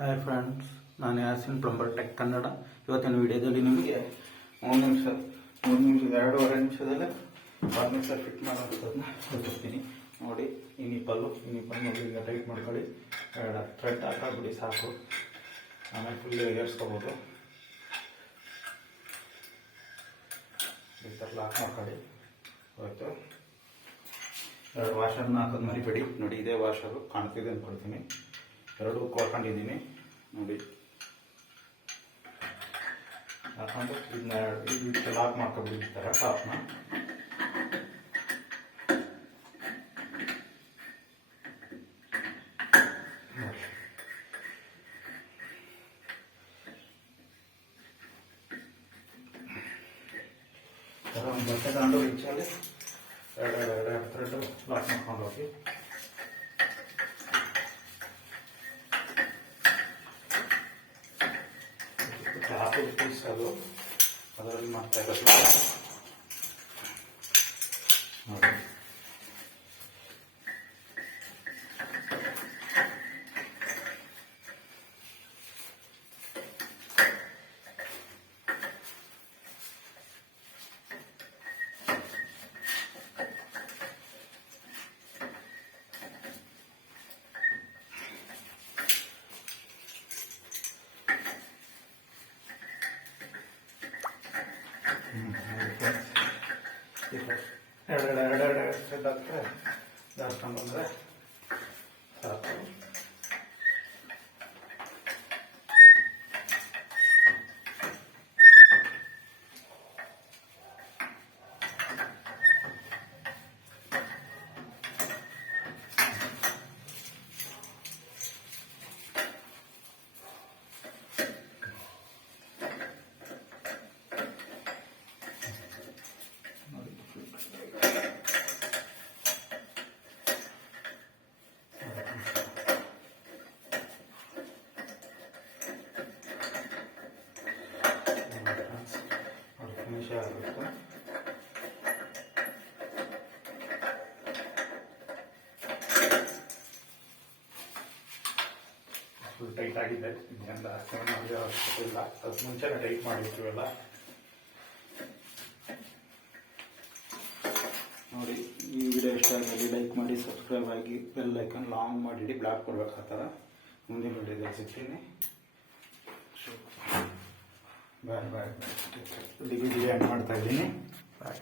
Hi friends ನಾನು Yasin plumber tech Kannada ಇವತ್ತಿನ ವಿಡಿಯೋದಲ್ಲಿ ನಿಮಗೆ ಮೂರು ನಿಮಿಷ ಮೂರು ನಿಮಿಷದ ಎರಡೂವರೆ ನಿಮಿಷದಲ್ಲೇ ಫರ್ನಿಚರ್ ಫಿಟ್ ಮಾಡೋದನ್ನ ತೋರಿಸ್ತೀನಿ. ನೋಡಿ, ಈ ನಿಪ್ಪಲ್ಲು ಈ ನಿಪ್ಪಲ್ ನೋಡಿ, ಈಗ ಟೈಟ್ ಮಾಡ್ಕೊಳ್ಳಿ. ಎರಡು ಥ್ರೆಡ್ ಹಾಕಾಗ್ಬಿಡಿ, ಸಾಕು. ಆಮೇಲೆ ಫುಲ್ ಏರ್ಸ್ಕೋಬೋದು. ಈ ಥರ ಲಾಕ್ ಮಾಡ್ಕೊಳ್ಳಿ. ಆಯಿತು ಎರಡು ವಾಷರ್ನ ಹಾಕೋದು ಮರಿಬೇಡಿ. ನೋಡಿ, ಇದೇ ವಾಷರು ಕಾಣ್ತಿದೆ ಅಂದ್ಕೊಳ್ತೀನಿ ಎರಡು ಕೊಡ್ಕೊಂಡಿದ್ದೀನಿ ನೋಡಿ. ಹಾಕೊಂಡು ಇದನ್ನ ಇದಕ್ಕೆ ಲಾಕ್ ಮಾಡ್ಕೊಬಿಡಿ ಈ ಥರ ಟಾಪ್ನ ಬಟ್ಟೆ ತಗೊಂಡು ಹೆಚ್ಚಾಗಿ ಎರಡು ಎರಡು ಎರಡು ಥ್ರೆಡ್ ಲಾಕ್ ಮಾಡ್ಕೊಂಡು ಹೋಗಿ. ಹಾಕಿ ಪೀಸ್ ಅದು ಅದರಲ್ಲಿ ಮಾಡ್ತಾ ಇರೋದು. ನೋಡಿ ಎರಡು ಎರಡು ಎರಡು ಎರಡು ಸೆಡ್ ಹಾಕ್ತಾರೆ ದಾಟ್ಕೊಂಡು ಬಂದರೆ ಸಾಕು ನೋಡಿ ನೋಡಿ ಫಿನಿಶ್ ಆಗಬೇಕು ಫುಲ್ ಟೈಟ್ ಆಗಿದೆ ಇದರಿಂದ ಮಾಡೋ ಅವಶ್ಯಕತೆ ಇಲ್ಲ ಅದು ಮುಂಚೆನೇ ಟೈಟ್ ಮಾಡಿರ್ತೀವಲ್ಲ ನೋಡಿ, ಈ ವಿಡಿಯೋ ಇಷ್ಟ ಆಗಿ ಲೈಕ್ ಮಾಡಿ ಸಬ್ಸ್ಕ್ರೈಬ್ ಆಗಿ ಬೆಲ್ ಐಕನ್ ಲಾಂಗ್ ಮಾಡಿಡಿ ಬ್ಲಾಕ್ ಕೊಡ್ಬೇಕು ಆ ಥರ ಮುಂದಿನ ವಿಡಿಯೋದಲ್ಲಿ ಸಿಗ್ತೀನಿ. ಬಾಯ್ ಬಾಯ್ ಬಾಯ್ ಡಿಗ್ರಿ ಎಂಡ್ ಮಾಡ್ತಾ ಇದ್ದೀನಿ ಬಾಯ್